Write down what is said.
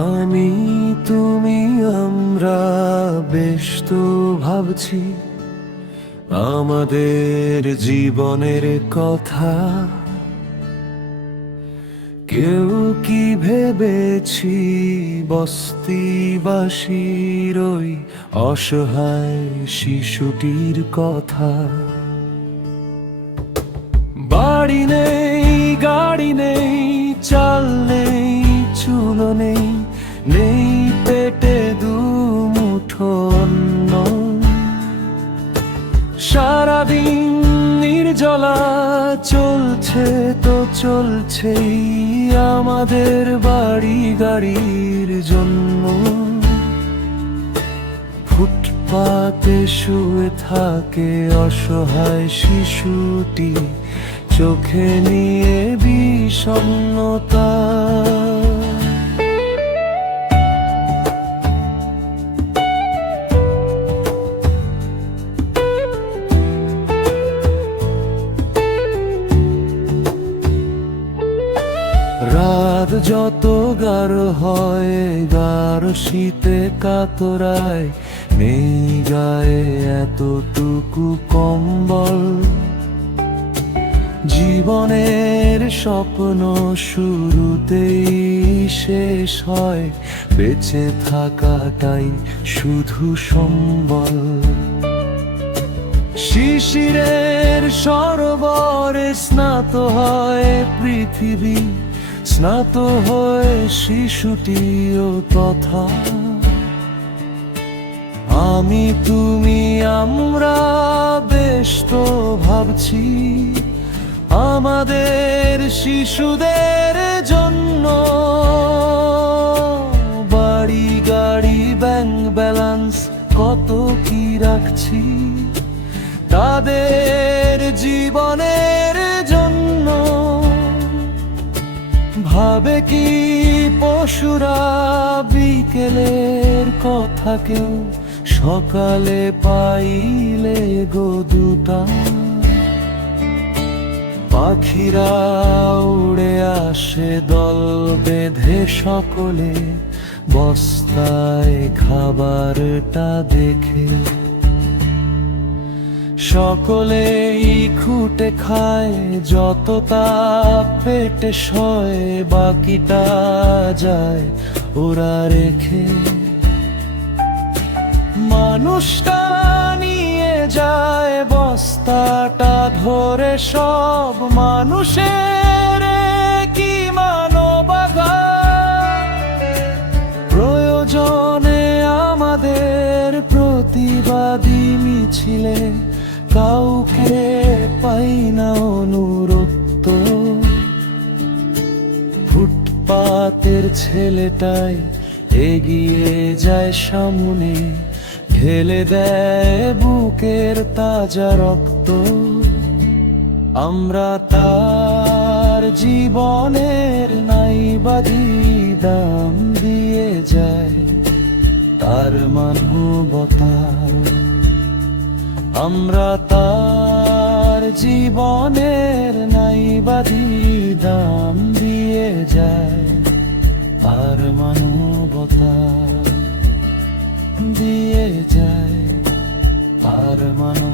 আমি তুমি আমরা বেশ তো ভাবছি আমাদের জীবনের কথা। কেউ কি ভেবেছি বস্তিবাসীর ওই অসহায় শিশুটির কথা। বাড়ি নেই, গাড়ি নেই, চাল নেই, চুলো নেই, নেই পেটে দুমুঠো অন্ন। সারাদিন নির্জলা চলছে তো চলছেই আমাদের বাড়ি গাড়ির জন্য। ফুটপাতে শুয়ে থাকে অসহায় শিশুটি, চোখে নিয়ে বিষণ্ণতা। রাত যত গাঢ় হয়, গাঢ় শীতে কাতরায়, নেই গায়ে এতটুকু কম্বল। জীবনের স্বপ্ন শুরুতেই শেষ হয়, বেঁচে থাকাটাই শুধু সম্বল। শিশিরের সরোবরে স্নাত হয় পৃথিবী, স্নাত হয়ে শিশুটিও তথা। আমি তুমি আমরা বেশ তো ভাবছি আমাদের শিশুদের জন্য। বাড়ি গাড়ি ব্যাংক ব্যালেন্স কত কি রাখছি তাদের জীবনের জন্য। ভাবে কি পশুরা বিকেলের কথা কেউ সকালে পাইলে গো দুটা। পাখিরা উড়ে আসে দল বেঁধে সকলে, বস্তায় খাবারটা দেখে। সকলেই খুঁটে খায় যত তা পেটে সয়, বাকিটা যায় ওরা রেখে। মানুষটা নিয়ে যায় বস্তাটা ধরে, সব মানুষের কি মানবাগার। প্রয়োজনে আমাদের প্রতিবাদী মিছিলে কাউকে পাই না অনুরক্ত। ফুটপাতের ছেলেটাই এগিয়ে যায় সামনে, ঢেলে দেয় বুকের তাজা রক্ত। আমরা তার জীবনের নাইবাদি দাম দিয়ে যায় তার মানবতা। আমরা তার জীবনের নাইবাদি দাম দিয়ে যায় আর মানবতা দিয়ে যায় আর মানবতা।